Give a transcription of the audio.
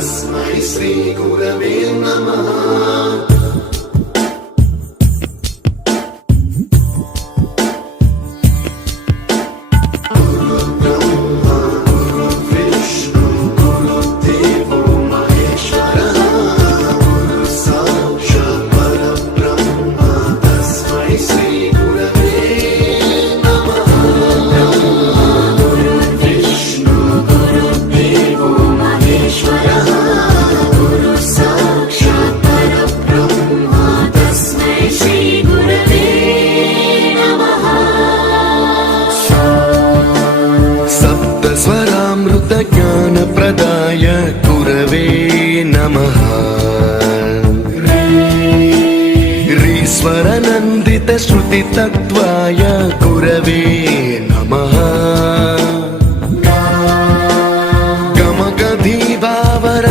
श्री गुरवे नमः। स्वरामृत ज्ञान प्रदाय गुरवे नमः। रीश्वर नन्दित श्रुति तत्त्वाय गुरवे नमः।